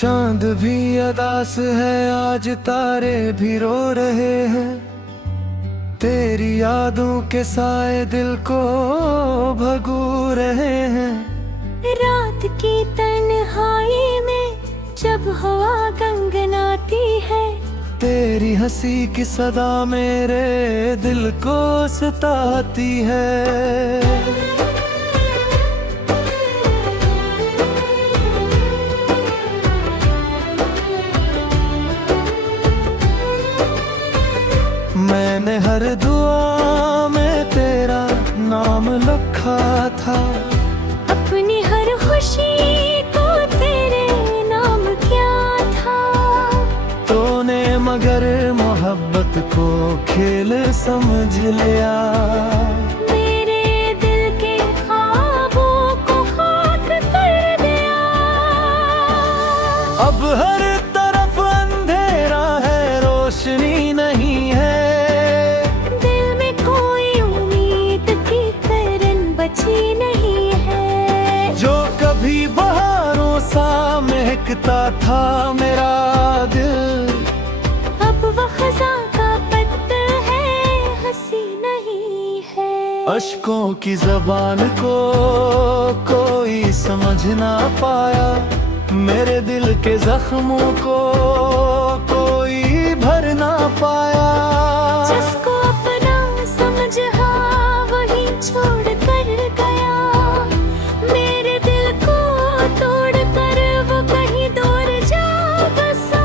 चांद भी अदास है, आज तारे भी रो रहे हैं। तेरी यादों के साए दिल को भगू रहे हैं। रात की तन्हाई में जब हवा गनगनाती है, तेरी हंसी की सदा मेरे दिल को सताती है। मैंने हर दुआ में तेरा नाम लिखा था, अपनी हर खुशी को तेरे नाम क्या था। तूने मगर मोहब्बत को खेल समझ लिया। मेरे दिल के ख्वाबों को खाक कर दिया। अब हर तरफ अंधेरा है, रोशनी नहीं है। बची नहीं है। जो कभी बहारों सा महकता था मेरा दिल, अब वह खज़ां का पत्थर है, हंसी नहीं है। अश्कों की ज़बान को कोई समझ ना पाया, मेरे दिल के जख्मों को कोई भर ना पाया। जिसको अपना समझ हाँ वही छोड़ कर गया, मेरे दिल को तोड़ कर वो कहीं दूर जा बसा।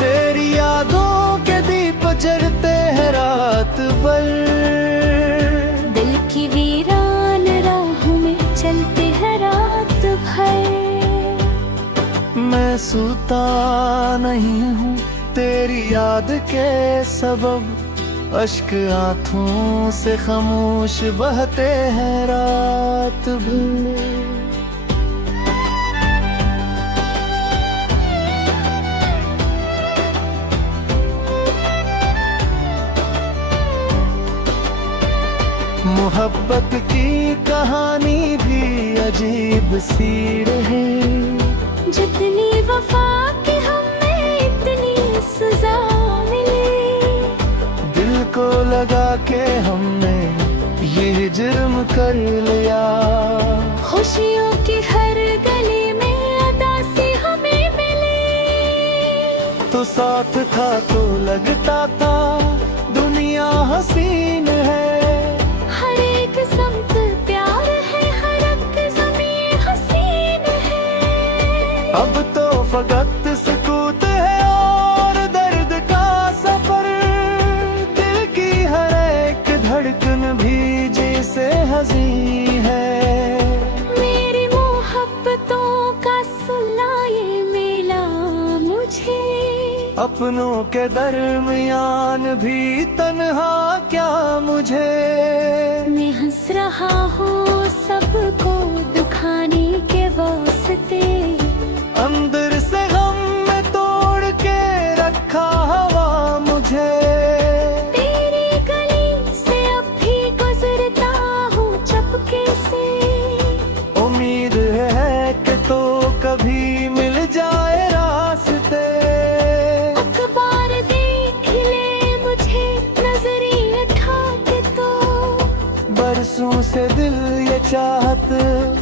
तेरी यादों के दीप जलते हैं रात भर, दिल की वीरान राह में चलते हैं रात भर। मैं सोता नहीं हूँ तेरी याद के सबब, अश्क आँखों से खामोश बहते हैं रात भर। मोहब्बत की कहानी भी अजीब सी रही, जितनी वफा की हमें इतनी सजा मिली। दिल को लगा के हमने ये जुर्म कर लिया। खुशियों की हर गली में अदासी हमें मिली। तो साथ था तो लगता था दुनिया हसीन है। हर एक समत प्यार है, हर एक ज़मीं हसीन है। अब तो फकत सुकूत है और दर्द का सफर, दिल की हर एक धड़कन भी जैसे हंसी है। मेरी मोहब्बतों का सुला ये मिला मुझे, अपनों के दरमियान भी तन्हा क्या मुझे। मैं हंस रहा हूँ सबको दुखाने के वास्ते, अंदर से गम में तोड़ के रखा हवा मुझे। तेरी गली से अब भी गुजरता हूँ चुपके से, उम्मीद है कि तो कभी मिल जाए रास्ते। अखबार देख ले मुझे नजरिए ठाके तो, बरसों से दिल ये चाहत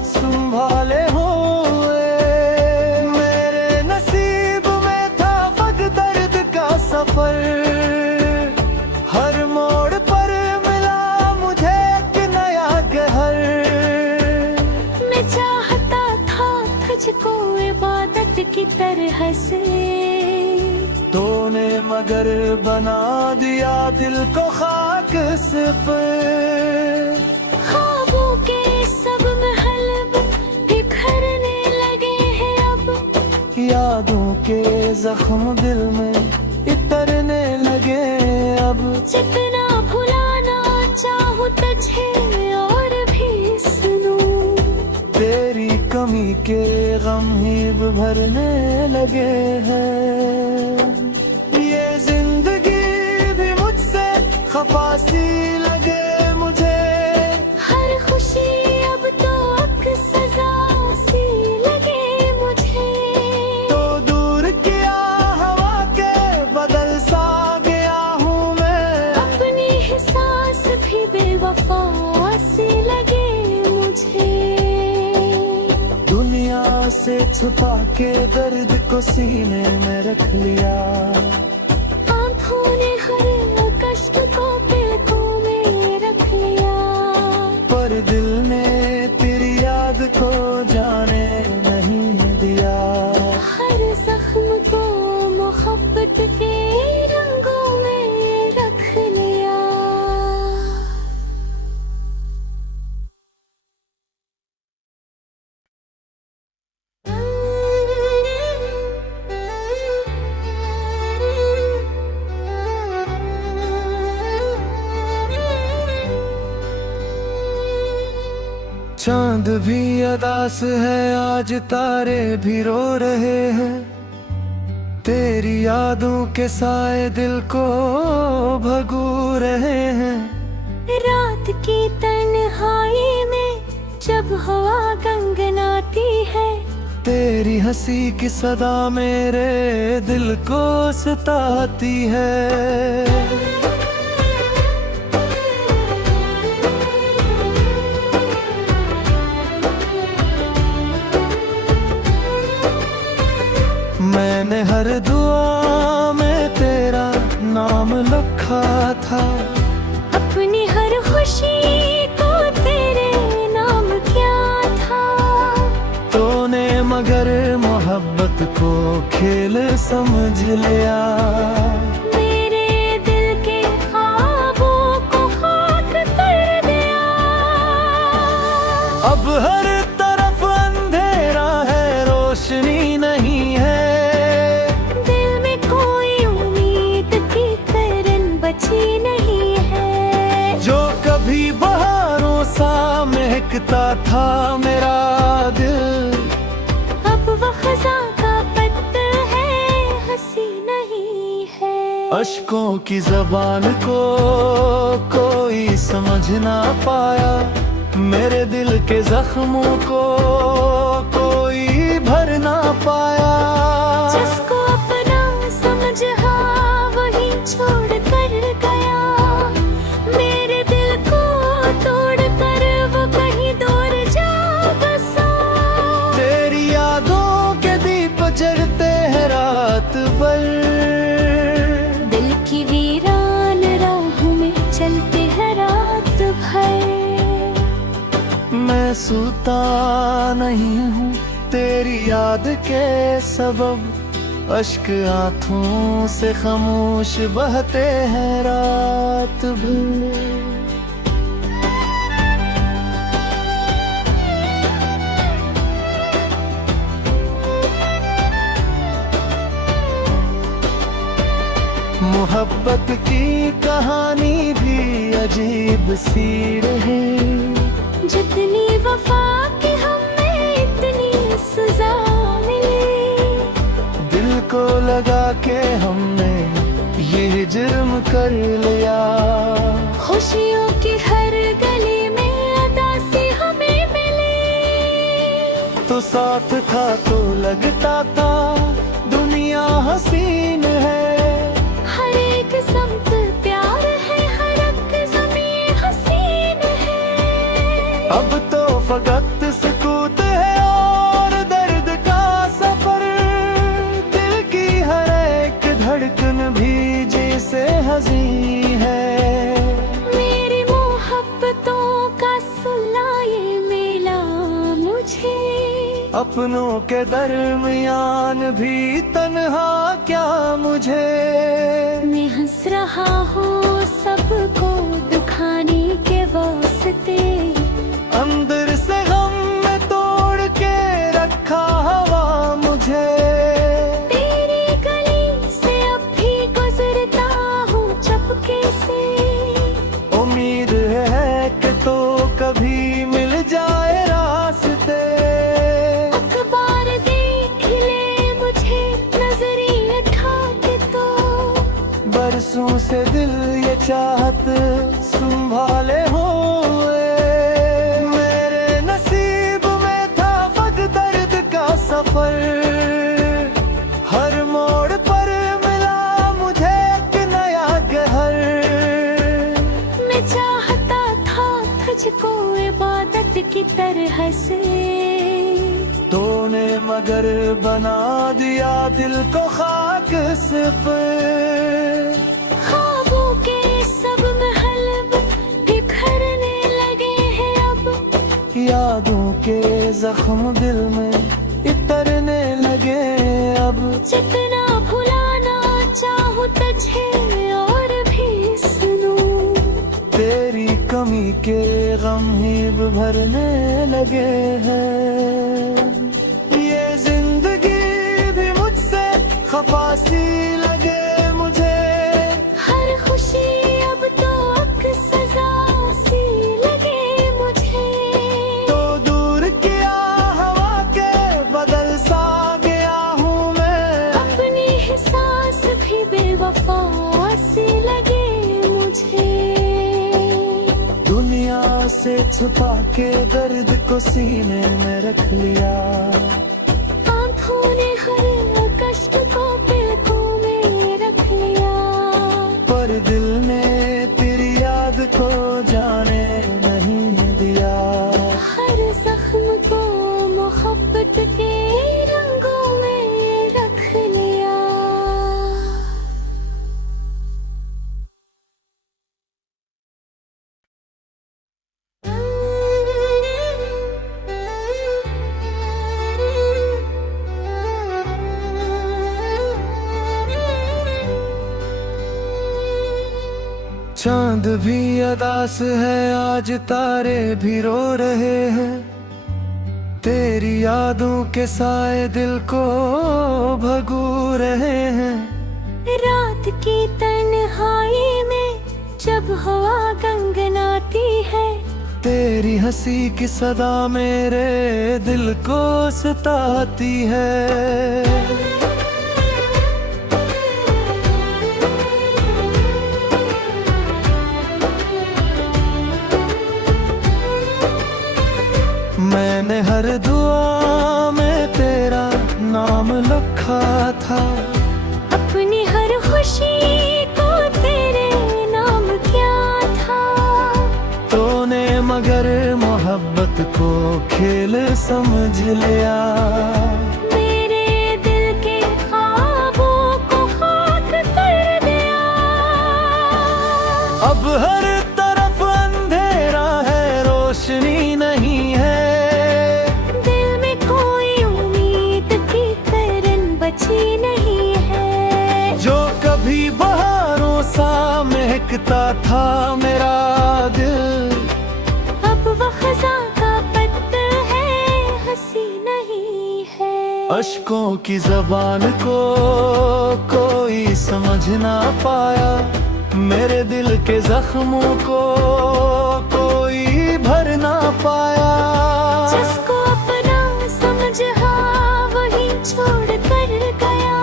संभाले हुए। मेरे नसीब में था फक दर्द का सफर, हर मोड़ पर मिला मुझे एक नया कहर। मैं चाहता था तुझको इबादत की तरह से, तूने मगर बना दिया दिल को खाक से पर। ख्वाबों के सब महल बिखरने लगे हैं अब, यादों के जख्म दिल में इतरने लगे अब। जितना भुलाना चाहूँ तुझे और भी सुनूं, तेरी कमी के गम ही भरने लगे हैं। ये जिंदगी भी मुझसे खफा सी लगे मुझे, हर खुशी अब तो सजा सी लगे मुझे। तो छुपा के दर्द को सीने में रख लिया। आँखों ने हर कष्ट को पलकों में रख लिया, पर दिल ने तेरी याद को जाने नहीं दिया। हर जख्म को मोहब्बत के रंगों में रख लिया। चांद भी अदास है आज, तारे भी रो रहे हैं। तेरी यादों के साए दिल को भगू रहे हैं। रात की तन्हाई में जब हवा गनगनाती है, तेरी हंसी की सदा मेरे दिल को सताती है। मैंने हर दुआ में तेरा नाम लिखा था, अपनी हर खुशी को तेरे नाम क्या था। तूने मगर मोहब्बत को खेल समझ लिया। मेरे दिल के ख्वाबों को खाक कर दिया। अब हर तरफ अंधेरा है, रोशनी नहीं है। बची नहीं है। जो कभी बहारों सा महकता था मेरा दिल, अब वह खज़ां का पत्थर है, हंसी नहीं है। अश्कों की ज़बान को कोई समझ ना पाया, मेरे दिल के जख्मों को कोई भर ना पाया। जिसको अपना समझ हाँ वही छोड़ कर गया, मेरे दिल को तोड़ कर वो कहीं दूर जा बसा। तेरी यादों के दीप जलते हैं रात भर, दिल की वीरान राहों में चलते हैं रात भर। मैं सोता नहीं हूँ तेरी याद के सबब, अश्क आँखों से खामोश बहते हैं रात भर। मोहब्बत की कहानी भी अजीब सी रही, जितनी वफा की हमें इतनी सजा मिली। दिल को लगा के हमने ये जुर्म कर लिया। खुशियों की हर गली में अदासी हमें मिली। तो साथ था तो लगता था दुनिया हसीन है। हर एक समत प्यार है, हर एक ज़मीं हसीन है। अब तो फकत सुकूत है और दर्द का सफर, दिल की हर एक धड़कन भी जैसे हंसी है। मेरी मोहब्बतों का सुला ये मिला मुझे, अपनों के दरमियान भी तन्हा क्या मुझे। मैं हंस रहा हूँ सबको दुखाने के वास्ते, अंदर से गम में तोड़ के रखा हवा मुझे। तेरी गली से अब भी गुजरता हूँ चुपके से, उम्मीद है कि तो कभी मिल जाए रास्ते। अखबार देख ले मुझे नजरिए ठाके तो, बरसों से दिल ये चाहत संभाले हुए। मेरे नसीब में था फक दर्द का सफर, हर मोड़ पर मिला मुझे एक नया कहर। मैं चाहता था तुझको इबादत की तरह से, तूने मगर बना दिया दिल को खाक से पे। ख्वाबों के सब महल बिखरने लगे हैं अब, यादों के जख्म दिल में इतरने लगे अब। जितना भुलाना चाहूं तुझे और भी सुनूं, तेरी कमी के गम ही भरने लगे हैं। ये जिंदगी भी मुझसे खफासी लगे मुझे, हर खुशी अब तो अब सजा सी लगे मुझे। तो दूर किया हवा के बदल सा गया हूँ मैं, अपनी ही सांस भी बेवफा सी लगे मुझे। दुनिया से छुपा के दर्द को सीने में रख लिया, आँखों ने हर कष्ट को पलकों में रख लिया, पर दिल ने तेरी याद को जाने नहीं दिया। हर जख्म को मोहब्बत के रंगों में रख लिया। चांद भी अदास है आज, तारे भी रो रहे हैं, तेरी यादों के साए दिल को भगू रहे हैं। रात की तन्हाई में जब हवा गनगनाती है, तेरी हंसी की सदा मेरे दिल को सताती है। मैंने हर दुआ में तेरा नाम लिखा था, अपनी हर खुशी को तेरे नाम क्या था। तूने मगर मोहब्बत को खेल समझ लिया, मेरे दिल के ख्वाबों को खाक कर दिया। अब हर तरफ अंधेरा है, रोशनी नहीं है, बची नहीं है। जो कभी बहारों सा महकता था मेरा दिल, अब वह खज़ां का पत्थर है, हंसी नहीं है। अश्कों की ज़बान को कोई समझ ना पाया, मेरे दिल के जख्मों को कोई भर ना पाया। जिसको अपना समझ हाँ वही छोड़ कर गया,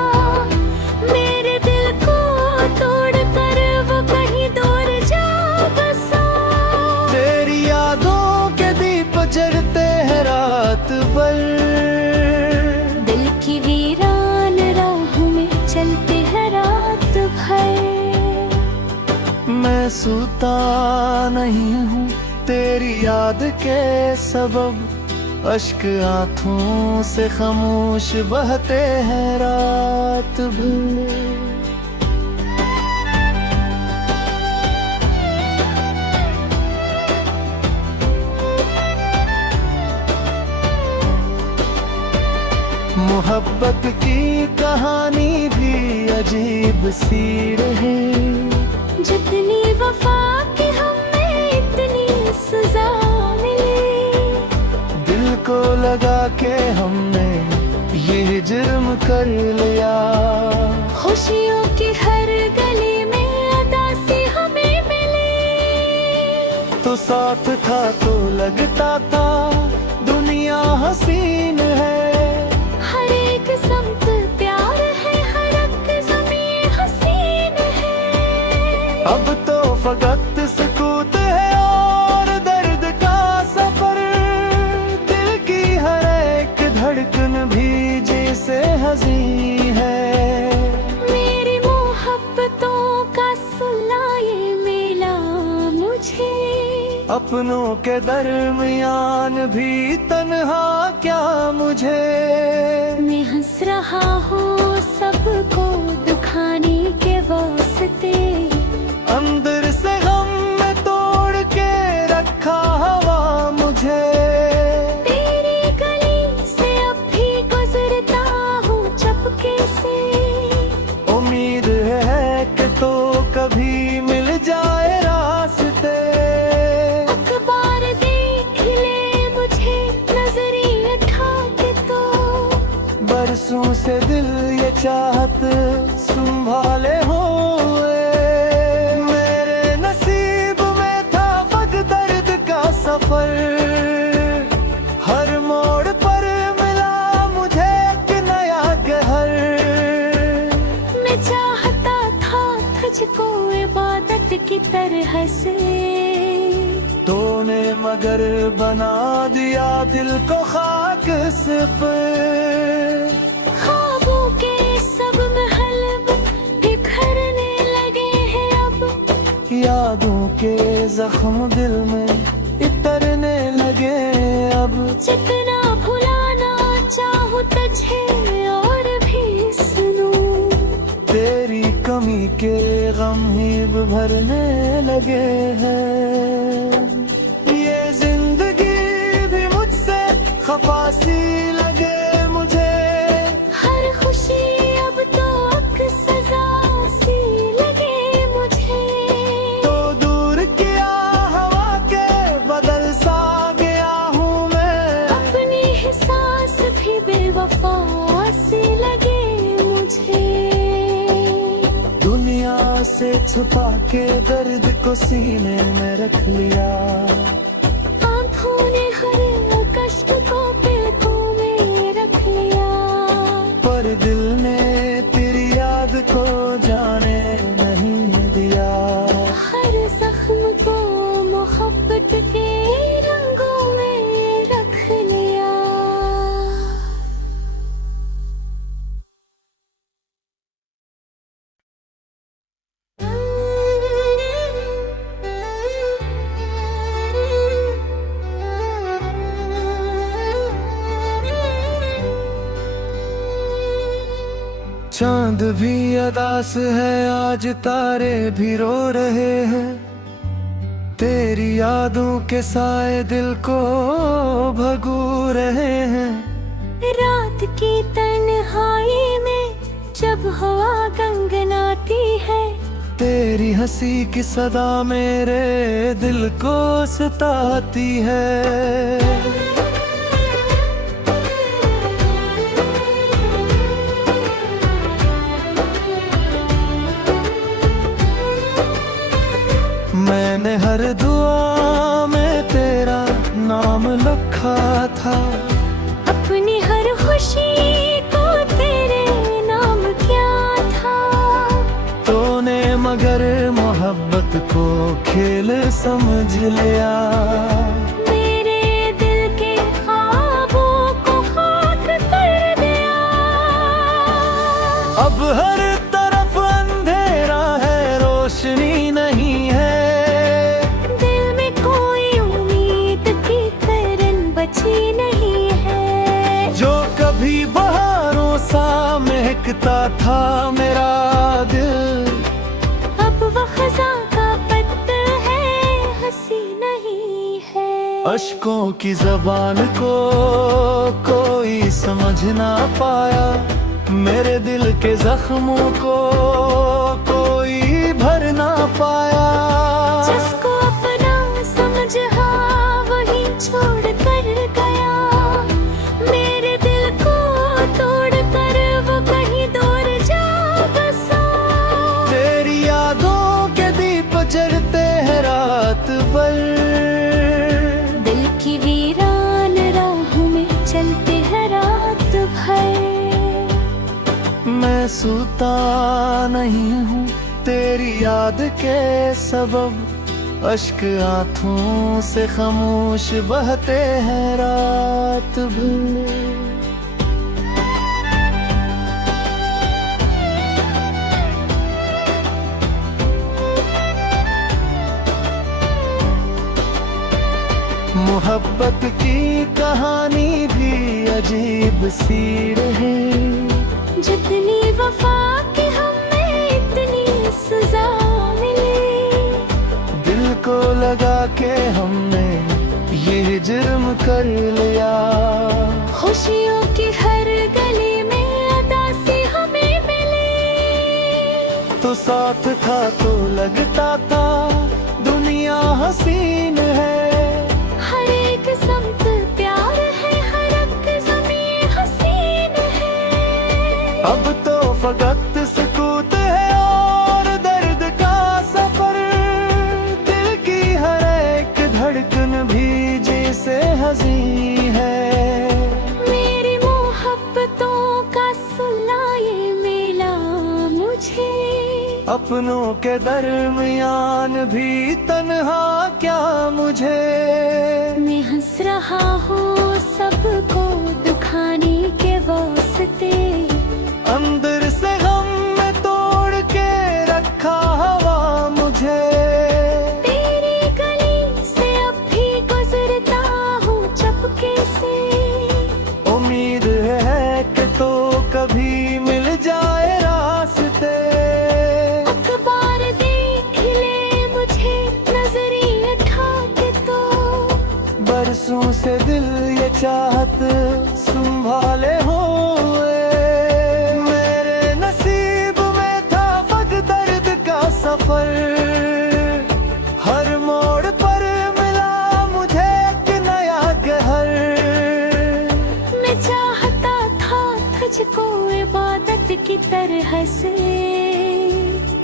मेरे दिल को तोड़ कर वो कहीं दूर जा बसा। तेरी यादों के दीप जलते हैं रात भर, दिल की वीरान राहों में चलते हैं रात भर। मैं सोता नहीं हूँ तेरी याद के सबब, अश्क आँखों से खामोश बहते हैं रात भर। मोहब्बत की कहानी भी अजीब सी रही, जितनी वफा की हमें इतनी सजा मिली। दिल को लगा के हमने ये जुर्म कर लिया, खुशियों की हर गली में उदासी हमें मिली। तो साथ था तो लगता था दुनिया हसीन है, हर एक समत प्यार है, हर एक ज़मीं हसीन है। अब तो फकत सुकूत है और दर्द का सफर, दिल की हर एक धड़कन भी जैसे हंसी है। मेरी मोहब्बतों का सुलह ये मिला मुझे, अपनों के दरमियान भी तन्हा क्या मुझे। मैं हंस रहा हूँ सबको दुखाने के वास्ते, अंदर से गम में तोड़ के रखा हवा मुझे। तेरी गली से अब भी गुजरता हूँ चुपके से, उम्मीद है कि तो कभी मिल जाए रास्ते। अखबार देख ले मुझे नजरिए ठाके तो, बरसों से दिल ये चाहत संभाले हुए। मेरे नसीब में था वक्त दर्द का सफर, हर मोड़ पर मिला मुझे एक नया कहर। मैं चाहता था तुझको इबादत की तरह से, तूने मगर बना दिया दिल को खाक से पे। ख्वाबों के सब महल बिखरने लगे हैं अब, यादों के जख्म दिल में इतरने लगे अब। जितना भुलाना चाहूँ तुझे और भी सुनूं, तेरी कमी के गम ही भरने लगे हैं। ये जिंदगी भी मुझसे खफासी लगे मुझे, हर खुशी अब तो अक सजा सी लगे मुझे। तो दूर किया हवा के बदल सा गया हूँ मैं, अपनी ही सांस भी बेवफा सी लगे मुझे। दुनिया से छुपा के दर्द को सीने में रख लिया, आँखों ने हर कष्ट को पलकों में रख लिया, पर दिल ने तेरी याद को जाने नहीं दिया। हर जख्म को मोहब्बत के रंगों में रख लिया। चांद भी अदास है आज, तारे भी रो रहे हैं। तेरी यादों के साए दिल को भगू रहे हैं। रात की तन्हाई में जब हवा गनगनाती है, तेरी हंसी की सदा मेरे दिल को सताती है। मैंने हर दुआ में तेरा नाम लिखा था, अपनी हर खुशी को तेरे नाम क्या था। तूने मगर मोहब्बत को खेल समझ लिया, मेरे दिल के ख्वाबों को खाक कर दिया। अब हर तरफ अंधेरा है, रोशनी नहीं है। दिल में कोई उम्मीद की किरण बची नहीं है। जो कभी बहारों सा महकता था मेरा दिल, अब वह खज़ा का पत्थर है, हंसी नहीं है। अश्कों की जबान को कोई समझ ना पाया, मेरे दिल के जख्मों को कोई भर ना पाया। जिसको अपना समझ हाँ वही छोड़ कर गया, मेरे दिल को तोड़ कर वो कहीं दूर जा बसा। तेरी यादों के दीप जलते हैं रात भर, दिल की वीरान राह में चलते हैं रात भर। मैं सोता नहीं हूँ तेरी याद के सबब, अश्क आँखों से खामोश बहते हैं रात भर। अजीब सी रहे। जितनी वफा के हमें इतनी सजा मिली, दिल को लगा के हमने ये जुर्म कर लिया। खुशियों की हर गली में अदासी हमें मिली। तो साथ था तो लगता था दुनिया हसीन है। हर एक समत प्यार है, हर एक ज़मीं हसीन है। अब तो फकत सुकूत है और दर्द का सफर। दिल की हर एक धड़कन भी जैसे हंसी है। मेरी मोहब्बतों का सुला ये मिला मुझे। अपनों के दरमियान भी तन्हा क्या मुझे। मैं हंस रहा हूँ सबको दुखाने के वास्ते। अंदर से गम में तोड़ के रखा हवा मुझे। तेरी गली से अब भी गुजरता हूँ चुपके से। उम्मीद है कि तो कभी मिल जाए रास्ते। अखबार देख ले मुझे नजरिए ठाके तो। बरसों से दिल ये चाहत संभाले हुए। मेरे नसीब में था वक्त दर्द का सफर। हर मोड़ पर मिला मुझे एक नया कहर। मैं चाहता था तुझको इबादत की तरह से।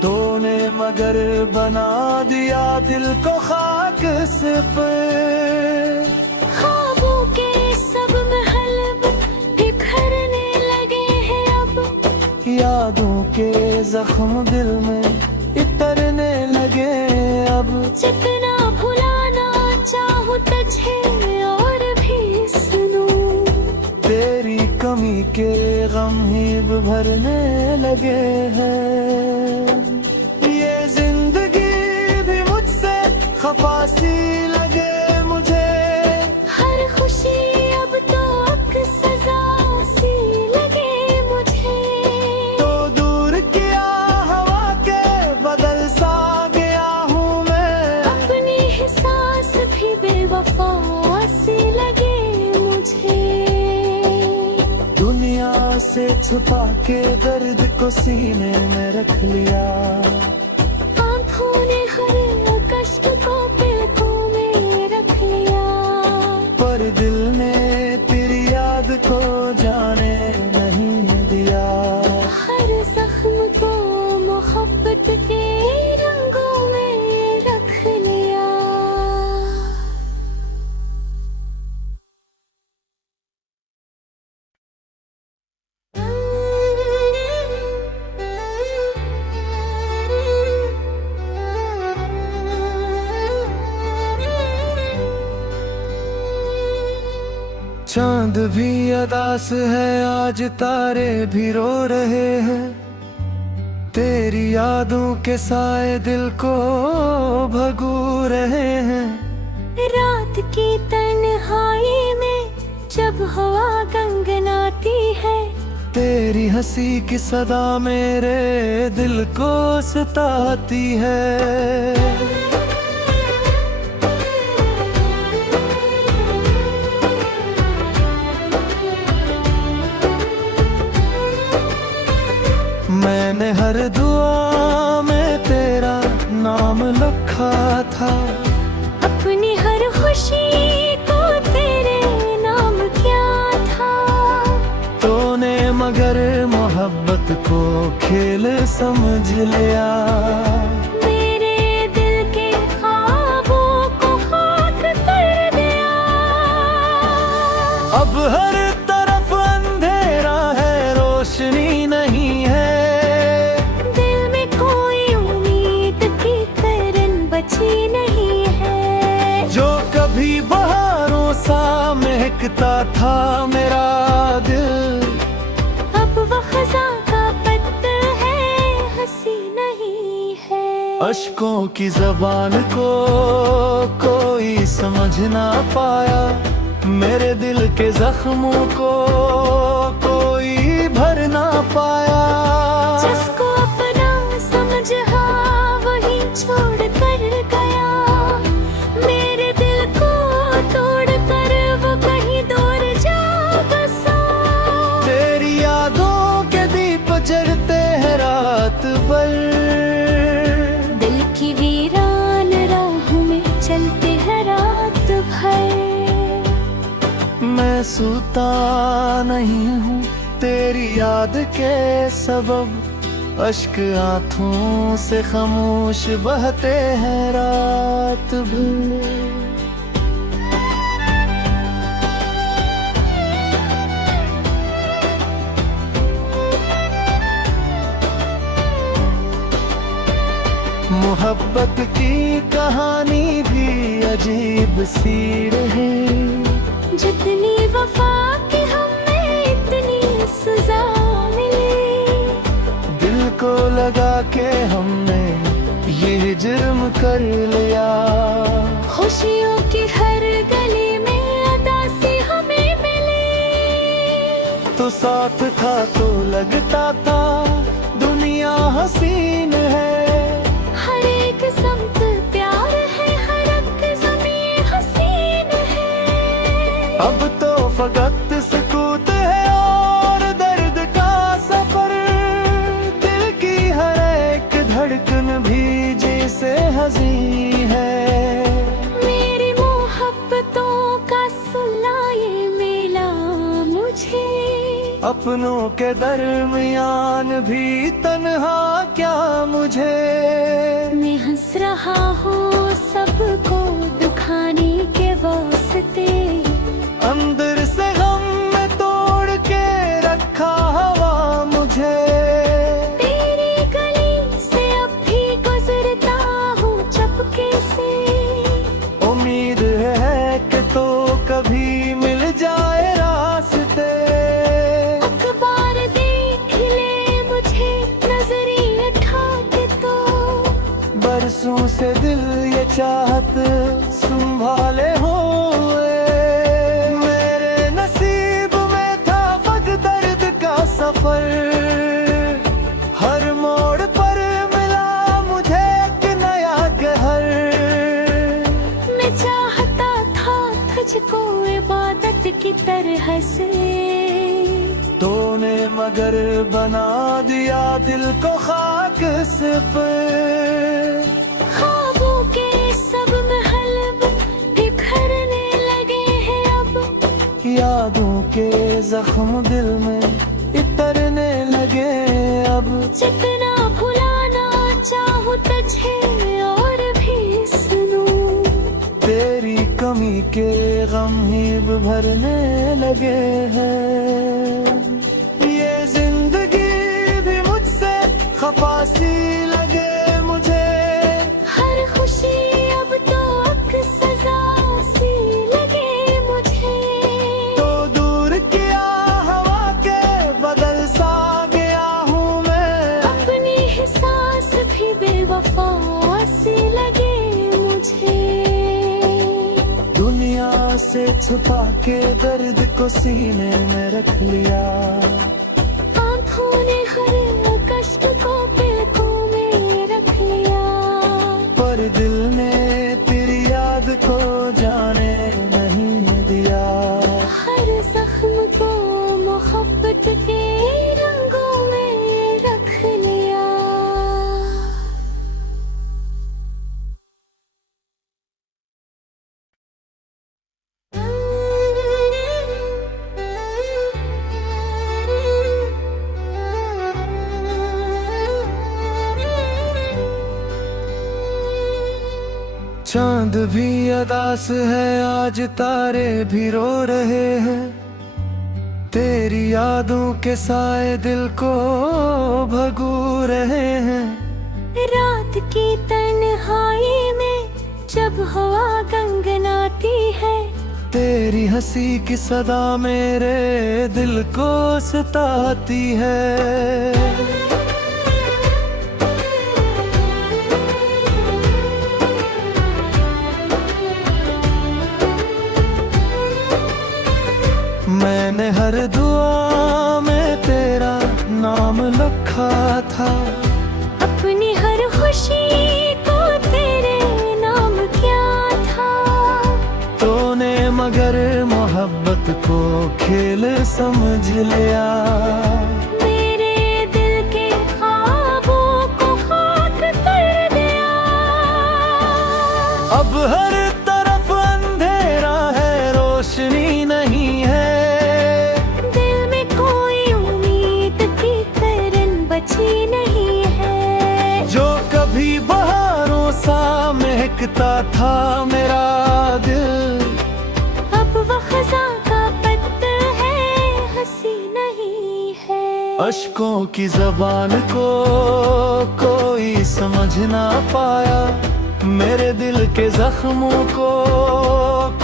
तूने मगर बना दिया दिल को खाक से पर। ख्वाबों के सब महल बिखरने लगे हैं अब। यादों के जख्म दिल में इतरने लगे अब। जितना भुलाना चाहूँ तुझे और भी सुनूं। तेरी कमी के गम ही भरने लगे हैं। ये जिंदगी भी मुझसे खफा सी लगे मुझे। हर खुशी अब तो एक सजा सी लगे मुझे। तो दूर किया हवा के बदल सा गया हूँ मैं। अपनी ही सांस भी बेवफा सी लगे मुझे। दुनिया से छुपा के दर्द को सीने में रख लिया। आँखों ने हर कष्ट को पलकों में रख लिया। पर दिल ने तेरी याद को जाने नहीं दिया। हर जख्म को मोहब्बत के रंगों में रख लिया। चांद भी अदास है आज, तारे भी रो रहे हैं। तेरी यादों के साए दिल को भगू रहे हैं। रात की तन्हाई में जब हवा गनगनाती है। तेरी हंसी की सदा मेरे दिल को सताती है। मैंने हर दुआ में तेरा नाम लिखा था। अपनी हर खुशी को तेरे नाम क्या था। तूने मगर मोहब्बत को खेल समझ लिया। मेरे दिल के ख्वाबों को खाक कर दिया। अब हर तरफ अंधेरा है, रोशनी नहीं है। दिल में कोई उम्मीद की किरण बची नहीं है। जो कभी बहारों सा महकता था मेरा दिल, अब वह खज़ां का पत्थर है, हंसी नहीं है। अश्कों की ज़बान को कोई समझ ना पाया। मेरे दिल के जख्मों को कोई भर ना पाया। जिसको अपना समझ हाँ वही छोड़ कर गया। मेरे दिल को तोड़ कर वो कहीं दूर जा बसा। तेरी यादों के दीप जलते हैं रात भर। दिल की वीरान राह में चलते हैं रात भर। मैं सोता नहीं हूँ तेरी याद के सबब। अश्क आँखों से खामोश बहते हैं रात भर। मोहब्बत की कहानी भी अजीब सी रही। जितनी वफा की हमें इतनी सजा मिली। दिल को लगा के हमने ये जुर्म कर लिया। खुशियों की हर गली में अदासी हमें मिली। तो साथ था तो लगता था दुनिया हसीन है। हर एक समत प्यार है, हर एक ज़मीं हसीन है। अब तो फकत सुकूत है और दर्द का सफर। दिल की हर एक धड़कन भी जैसे हंसी है। मेरी मोहब्बतों का सुला ये मिला मुझे। अपनों के दरमियान भी तन्हा क्या मुझे। मैं हंस रहा हूँ सबको दुखाने के वास्ते। अंदर से गम में तोड़ के रखा हवा मुझे। तेरी गली से अब भी गुजरता हूँ चुपके से। उम्मीद है कि तो कभी मिल जाए रास्ते। अखबार देख ले मुझे नजरिए ठाके तो। बरसों से दिल ये चाहत संभाले हुए। मेरे नसीब में था वक्त दर्द का सफर। हर मोड़ पर मिला मुझे एक नया कहर। मैं चाहता था तुझको इबादत की तरह से। तूने मगर बना दिया दिल को खाक से पर। ख्वाबों के सब महल बिखरने लगे हैं अब। यादों के जख्म दिल में इतरने लगे अब। जितना भुलाना चाहूँ तुझे और भी सुनूं। तेरी कमी के गम ही भरने लगे हैं। ये जिंदगी भी मुझसे खफा सी लगे मुझे। हर खुशी अब तो अब सजा सी लगे मुझे। तो दूर किया हवा के बदल सा गया हूँ मैं। अपनी एहसास भी बेवफा सी लगे मुझे। दुनिया से छुपा के दर्द को सीने में रख लिया। आँखों ने हर कष्ट को पलकों में रख लिया। पर दिल ने तेरी याद को जाने नहीं दिया। हर जख्म को मोहब्बत के रंगों में रख लिया। चांद भी अदास है आज तारे भी रो रहे हैं। तेरी यादों के साए दिल को भगू रहे हैं। रात की तन्हाई में जब हवा गनगनाती है। तेरी हंसी की सदा मेरे दिल को सताती है। हर दुआ में तेरा नाम लिखा था। अपनी हर खुशी को तेरे नाम क्या था। तूने मगर मोहब्बत को खेल समझ लिया। मेरे दिल के ख्वाबों को खाक कर दिया। अब हर तरफ अंधेरा है, रोशनी नहीं है। दिल में कोई उम्मीद की किरण बची नहीं है। जो कभी बहारों सा महकता था मेरा दिल, अब वो खज़ां का पत्थर है, हंसी नहीं है। अश्कों की ज़बान को कोई समझ ना पाया। मेरे दिल के जख्मों को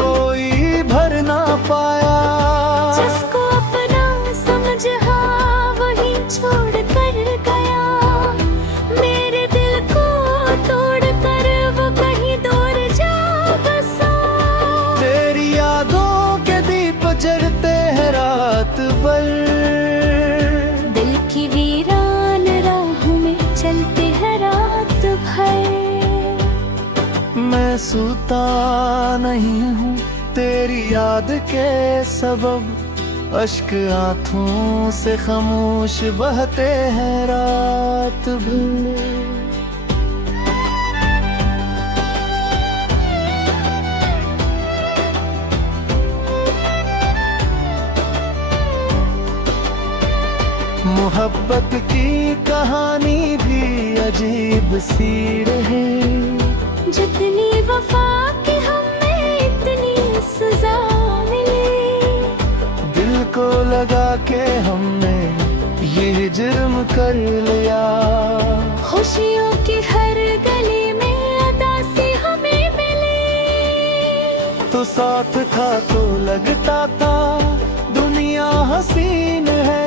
कोई भर ना पाया। जिसको अपना समझ हाँ वही छोड़ कर गया। मेरे दिल को तोड़ कर वो कहीं दूर जा बसा। तेरी यादों के दीप जलते हैं रात भर। दिल की वीरान राहों में चलते हैं रात भर। मैं सूता नहीं हूँ तेरी याद के सबब। अश्क आँखों से खामोश बहते हैं रात भर। मोहब्बत की कहानी भी अजीब सी रहे। जितनी वफा की हमें इतनी सजा मिली। दिल को लगा के हमने ये जुर्म कर लिया। खुशियों की हर गली में अदासी हमें मिली। तो साथ था तो लगता था दुनिया हसीन है।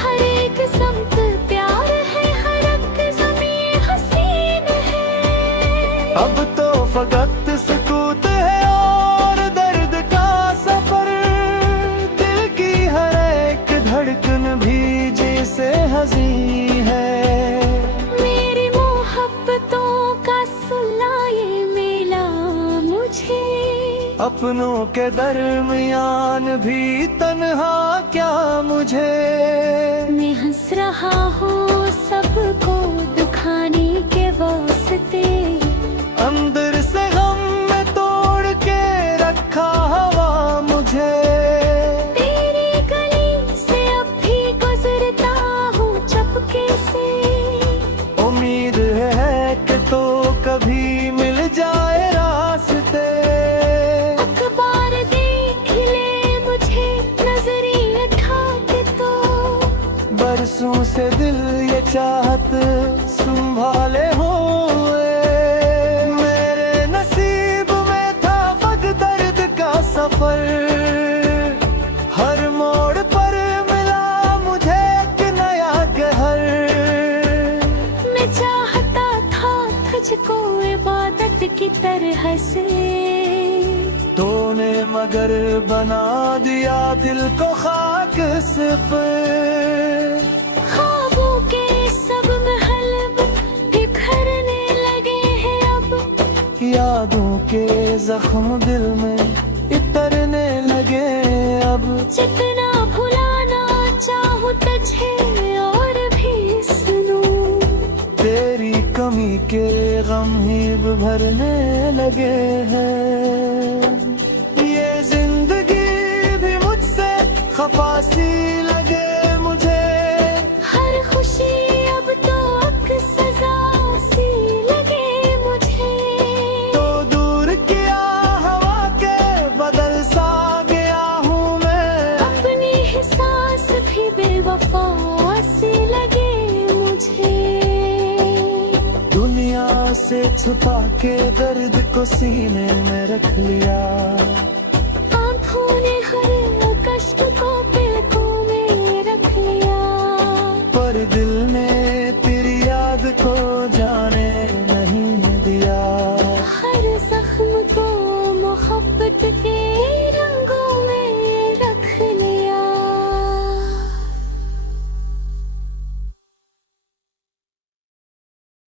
हर एक समत प्यार है, हर एक ज़मीं हसीन है। अब तो फकत सुकूत है और दर्द का सफर। दिल की हर एक धड़कन भी जैसे हंसी है। मेरी मोहब्बतों का सुला ये मिला मुझे। अपनों के दरमियान भी तन्हा क्या मुझे। मैं हंस रहा हूँ सबको दुखाने के वास्ते। अंदर से गम में तोड़ के रखा हवा मुझे। तेरी गली से अब भी गुजरता हूँ चुपके से। उम्मीद है कि तो कभी मिल जाए रास्ते। अखबार देख ले मुझे नजरिए ठाके तो। बरसों से दिल ये चाहत संभाले हुए। मेरे नसीब में था फक दर्द का सफर। हर मोड़ पर मिला मुझे एक नया कहर। मैं चाहता था तुझको इबादत की तरह से। तूने मगर बना दिया दिल को खाक से पे। ख्वाबों के सब महल बिखरने लगे हैं अब। यादों के जख्म दिल में इतरने लगे अब। जितना भुलाना चाहूँ तुझे और भी सुनूं। तेरी कमी के गम ही भरने लगे हैं। ये जिंदगी भी मुझसे खफा सी लगे मुझे। हर खुशी अब तो एक सजा सी लगे मुझे। तो दूर किया हवा के बदल सा गया हूँ मैं। अपनी ही सांस भी बेवफा सी लगे मुझे। दुनिया से छुपा के दर्द को सीने में रख लिया। आँखों ने हर